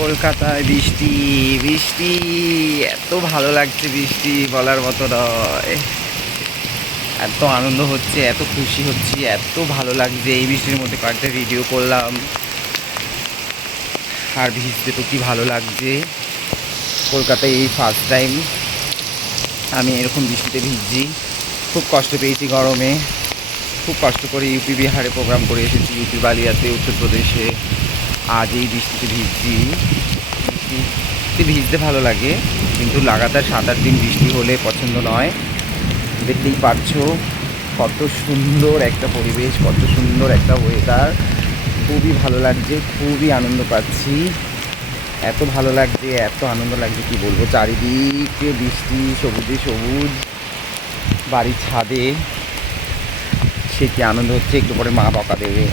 কলকাতায় বৃষ্টি বৃষ্টি, এত ভালো লাগছে বৃষ্টি বলার মতো নয়। এত আনন্দ হচ্ছে, এত খুশি হচ্ছি, এত ভালো লাগছে। এই বৃষ্টির মধ্যে কয়েকটা ভিডিও করলাম, আর ভিজতে তো কি ভালো লাগছে। কলকাতায় এই ফার্স্ট টাইম আমি এরকম বৃষ্টিতে ভিজছি। খুব কষ্ট পেয়েছি গরমে, খুব কষ্ট করে ইউপি বিহারে প্রোগ্রাম করে এসেছি, ইউপি বালিয়াতে উত্তরপ্রদেশে। আজ এই বৃষ্টিতে ভিজছি। বৃষ্টিতে ভিজতে ভালো লাগে, কিন্তু লাগাতার 7-8 দিন বৃষ্টি হলে পছন্দ নয়। দেখতেই পাচ্ছো কত সুন্দর একটা পরিবেশ, কত সুন্দর একটা ওয়েদার। খুবই ভালো লাগছে, খুবই আনন্দ পাচ্ছি। এত ভালো লাগছে, এত আনন্দ লাগছে কি বলবো। চারিদিকে বৃষ্টি, সবুজে সবুজ, বাড়ির ছাদে সে কি আনন্দ হচ্ছে। একটু পরে মা বকা দেবে,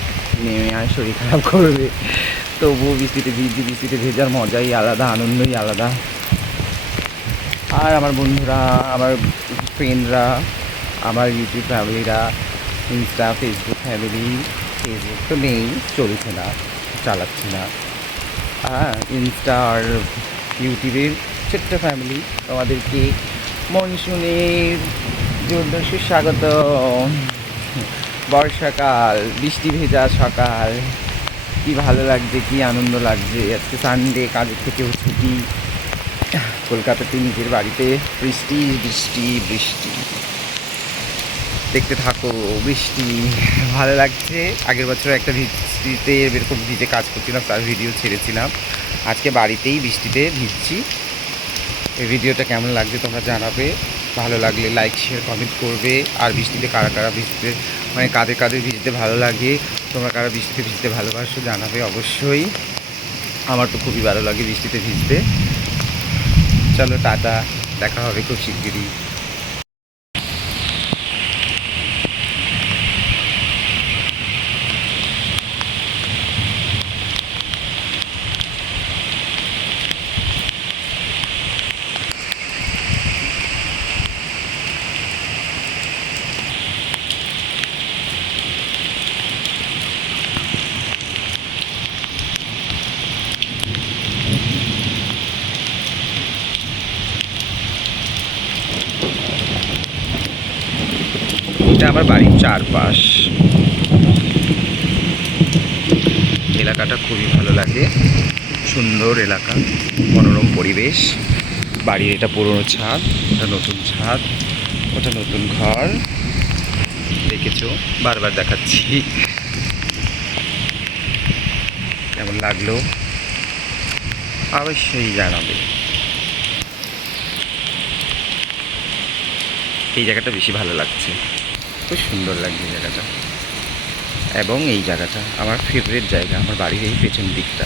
নেমে আয় শরীর খারাপ করবে। তবুও বৃষ্টিতে ভিজছি, বৃষ্টিতে ভেজার মজাই আলাদা, আনন্দই আলাদা। আর আমার বন্ধুরা, আমার ফ্রেন্ডরা, আমার ইউটিউব ফ্যামিলিরা, ইনস্টা ফেসবুক ফ্যামিলি, ফেসবুক তো নেই, চলছে না, চালাচ্ছি না। হ্যাঁ, ইনস্টা আর ইউটিউবের ছোট্ট ফ্যামিলি, তোমাদেরকে মনসুনের জন্য সুস্বাগত। বর্ষাকাল, বৃষ্টি ভেজা সকাল, কি ভালো লাগছে, কি আনন্দ লাগছে। আজকে সানডে, কাজের থেকেও ছুটি। কলকাতাতে নিজের বাড়িতে বৃষ্টি বৃষ্টি বৃষ্টি, দেখতে থাকো বৃষ্টি। ভালো লাগছে। আগের বছর একটা বৃষ্টিতে এরকম ভিজে কাজ করছিলাম, তার ভিডিও ছেড়েছিলাম। আজকে বাড়িতেই বৃষ্টিতে ভিজছি। এই ভিডিওটা কেমন লাগছে তোমরা জানাবে। ভালো লাগলে লাইক শেয়ার কমেন্ট করবে। আর বৃষ্টিতে কারা কারা ভিজতে, মানে কাদের কাদের ভিজতে ভালো লাগে, তোমরা কারা বৃষ্টিতে ভিজতে ভালোবাসো জানাবে অবশ্যই। আমার তো খুবই ভালো লাগে বৃষ্টিতে ভিজতে। চলো টাটা, দেখা হবে খুব শিগগিরই। এটা আমার বাড়ির চারপাশ, এলাকাটা খুবই ভালো লাগে। সুন্দর এলাকা, মনোরম পরিবেশ। বাড়ির এটা পুরনো ছাদ, ওটা নতুন ছাদ, ওটা নতুন ঘর। দেখেছো, বারবার দেখাচ্ছি। কেমন লাগলো অবশ্যই জানাবে। এই জায়গাটা বেশি ভালো লাগছে, খুব সুন্দর লাগছে জায়গাটা। এবং এই জায়গাটা আমার ফেভারিট জায়গা, আমার বাড়ির এই পেছন দিকটা।